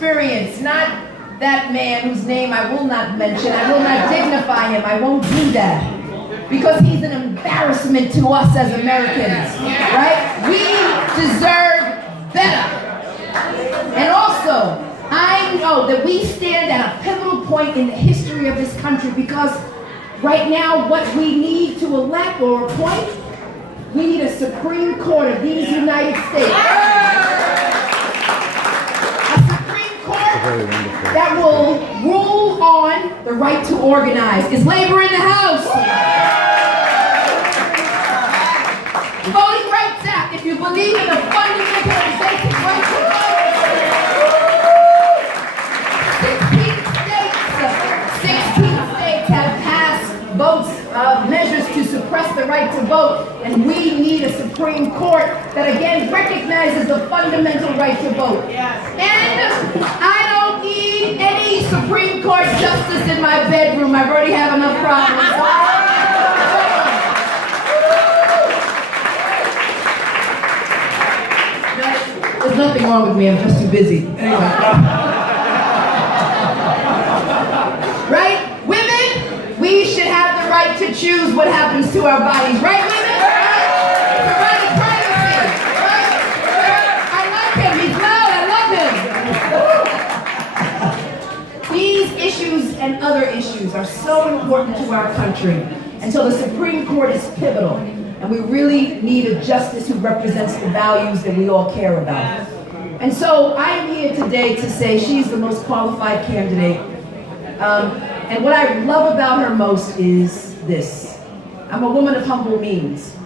experience, not that man whose name I will not mention. I will not dignify him. I won't do that. Because he's an embarrassment to us as Americans, right? We deserve better. And also, I know that we stand at a pivotal point in the history of this country because right now what we need to elect or appoint, we need a Supreme Court of these United States. A Supreme Court that will rule on the right to organize. Is labor in the house? Voting Rights Act, if you believe in the fundamental and basic right to vote. 16 states have passed measures to suppress the right to vote, and we need a Supreme Court that again recognizes the fundamental right to vote. And I don't need any Supreme Court justice in my bedroom. I already have enough problems. There's nothing wrong with me, I'm just too busy. Anyway. Right? Women, we should have the right to choose what happens to our bodies. Right, women? The right to privacy. Right? I like him, he's loud, I love him. These issues and other issues are so important to our country. And so the Supreme Court is pivotal. And we really need a justice who represents the values that we all care about. And so I am here today to say she's the most qualified candidate. And what I love about her most is this. I'm a woman of humble means.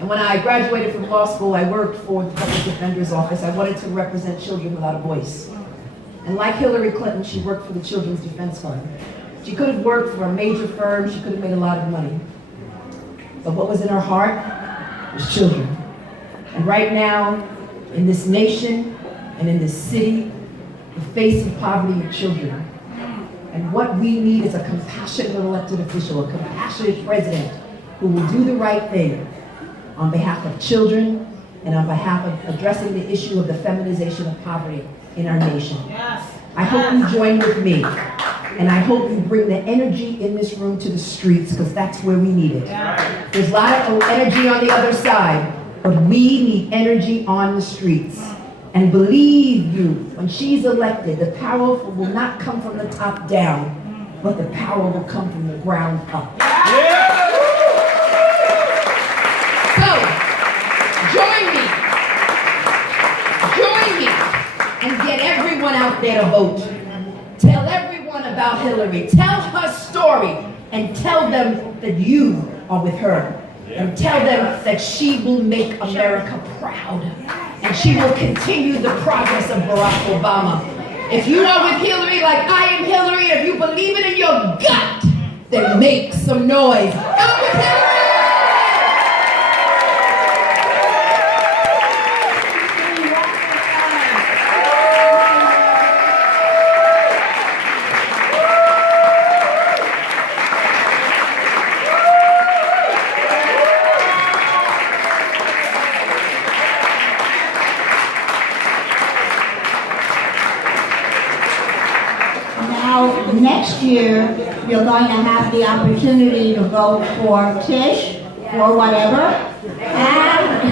And when I graduated from law school, I worked for the Public Defender's Office. I wanted to represent children without a voice. And like Hillary Clinton, she worked for the Children's Defense Fund. She could have worked for a major firm. She could have made a lot of money. But what was in her heart was children. And right now, in this nation and in this city, the face of poverty are children. And what we need is a compassionate elected official, a compassionate president who will do the right thing on behalf of children and on behalf of addressing the issue of the feminization of poverty in our nation. I hope you join with me. And I hope you bring the energy in this room to the streets, because that's where we need it. There's a lot of energy on the other side, but we need energy on the streets. And believe you, when she's elected, the power will not come from the top down, but the power will come from the ground up. So, join me, and get everyone out there to vote. Tell everyone about Hillary. Tell her story and tell them that you are with her. And tell them that she will make America proud. And she will continue the progress of Barack Obama. If you are with Hillary like I am Hillary, if you believe it in your gut, then make some noise. I'm with Hillary! Next year, you're going to have the opportunity to vote for Tish, or whatever, and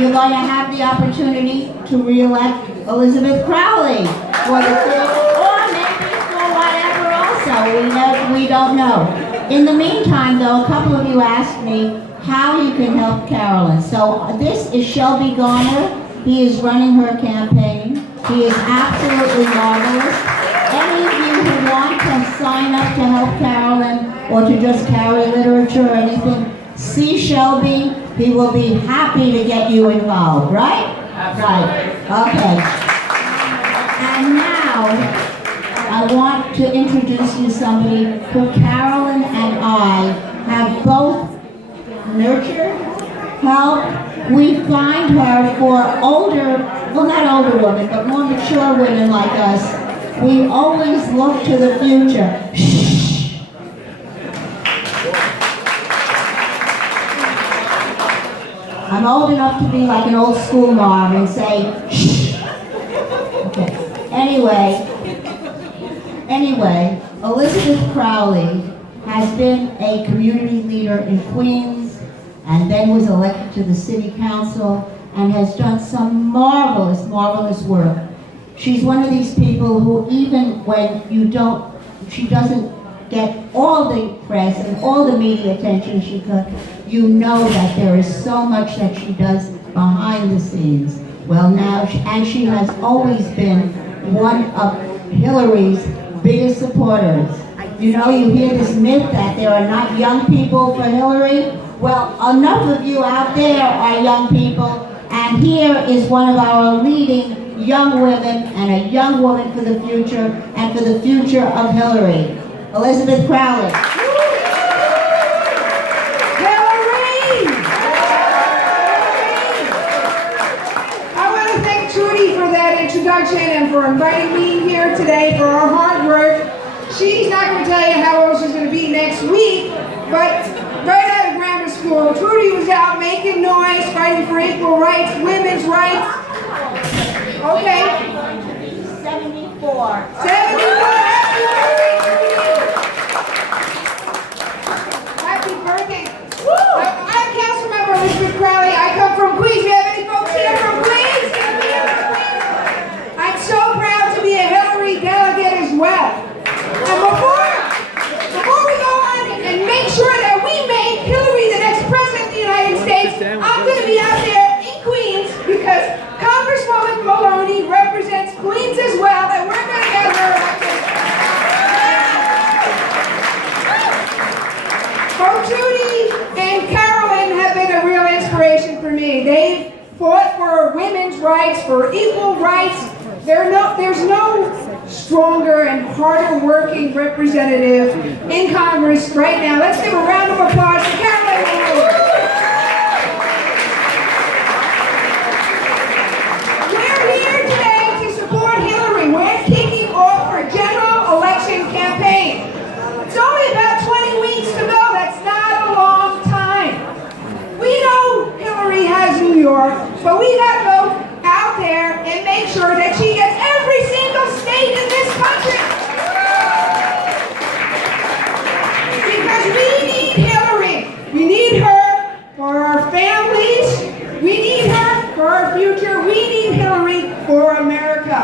you're going to have the opportunity to re-elect Elizabeth Crowley for the or maybe for whatever also. We don't know. In the meantime, though, a couple of you asked me how you can help Carolyn. So this is Shelby Garner. He is running her campaign. He is absolutely marvelous. Any of you who want to sign up to help Carolyn or to just carry literature or anything, see Shelby. He will be happy to get you involved, right? Right. Okay. And now, I want to introduce you to somebody who Carolyn and I have both nurtured, helped. We find her for older, well, not older women, but more mature women like us. We always look to the future. Shh. I'm old enough to be like an old school mom and say, shh. Okay. Anyway, Elizabeth Crowley has been a community leader in Queens and then was elected to the city council and has done some marvelous, marvelous work. She's one of these people who even when she doesn't get all the press and all the media attention she could, you know that there is so much that she does behind the scenes. Well now, and she has always been one of Hillary's biggest supporters. You know, you hear this myth that there are not young people for Hillary. Well, enough of you out there are young people, and here is one of our leading young women and a young woman for the future and for the future of Hillary. Elizabeth Crowley. Hillary! I want to thank Trudy for that introduction and for inviting me here today for our hard work. She's not going to tell you how old she's going to be next week, but right out of grammar school, Trudy was out making noise, fighting for equal rights, women's rights. Okay. 74. 74. Happy birthday. I'm council member Elizabeth Crowley. I come from Queens. Do you have any folks here from Queens? I'm so proud to be a Hillary delegate as well. And before we go on and make sure that we make Hillary the next president of the United States, I'm going to be out there in Queens because Congresswoman Maloney represents Queens as well, and we're going to get her elected. Both Judy and Carolyn have been a real inspiration for me. They've fought for women's rights, for equal rights. There's no stronger and harder working representative in Congress right now. Let's give a round of applause to Carolyn Maloney. We're here today to support Hillary. We're kicking off her general election campaign. It's only about 20 weeks to go. That's not a long time. We know Hillary has New York, but we got to go out there and make sure that she gets every single state in this country. Because we need Hillary. We need her for our families. We need her for our future. We need Hillary for America.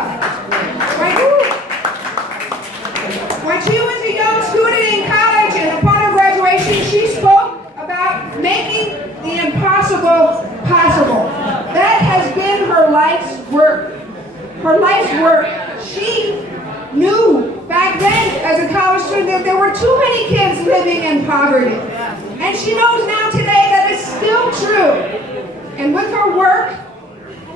When she was a young student in college and upon her graduation, she spoke about making the impossible possible. That has been her life's work. Her life's work. She knew back then as a college student that there were too many kids living in poverty. And she knows now today that it's still true. And with her work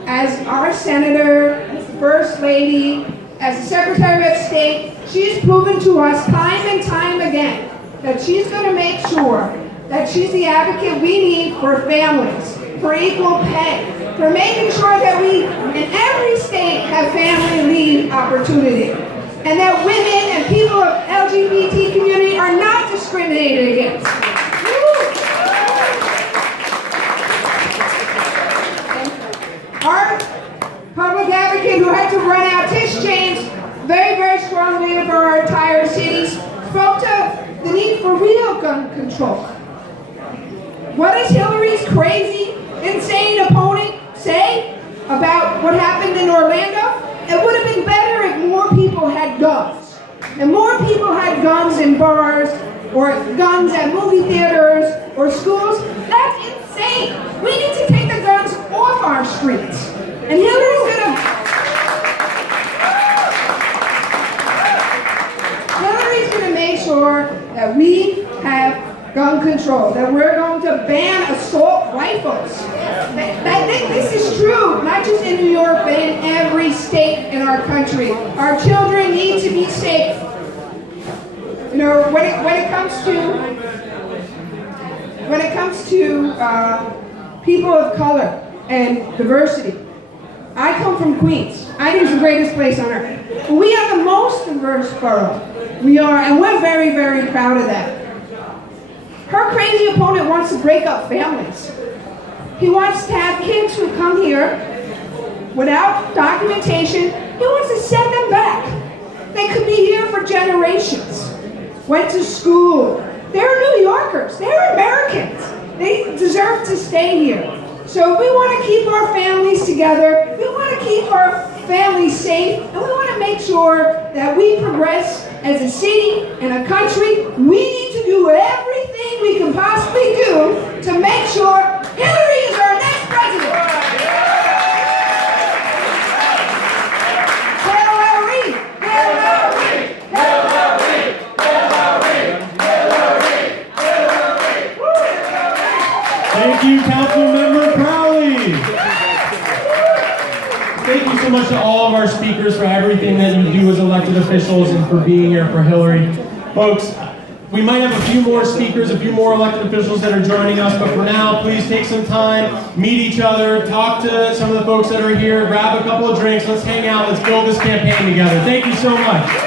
as our senator, first lady, as the Secretary of State, she's proven to us time and time again that she's going to make sure that she's the advocate we need for families, for equal pay, for making sure that we, in every state, have family leave opportunity, and that women and people of LGBT community are not discriminated against. Our public advocate who had to run out, Tish James, very, very strong leader for our entire cities, spoke to the need for real gun control. What does Hillary's crazy, insane opponent say about what happened in Orlando? It would have been better if more people had guns. And more people had guns in bars, or guns at movie theaters, or schools. That's insane. We need to take the guns off our streets. And Hillary's gonna make sure that we have gun control, that we're going to ban assault rifles. This is true, not just in New York, but in every state in our country. Our children need to be safe. You know, when it comes to people of color and diversity, I come from Queens. I think it's the greatest place on earth. We are the most diverse borough. We are, and we're very, very proud of that. Her crazy opponent wants to break up families. He wants to have kids who come here without documentation. He wants to send them back. They could be here for generations. Went to school. They're New Yorkers. They're Americans. They deserve to stay here. So we want to keep our families together. We want to keep our families safe. And we want to make sure that we progress as a city and a country. We need to do everything we can possibly do to make sure Hillary is our next president. Hillary! Hillary! Hillary! Hillary! Hillary! Thank you, Councilmember Crowley. Thank you so much to all of our speakers for everything that you do as elected officials and for being here for Hillary. Folks, we might have a few more speakers, a few more elected officials that are joining us, but for now, please take some time, meet each other, talk to some of the folks that are here, grab a couple of drinks, let's hang out, let's build this campaign together. Thank you so much.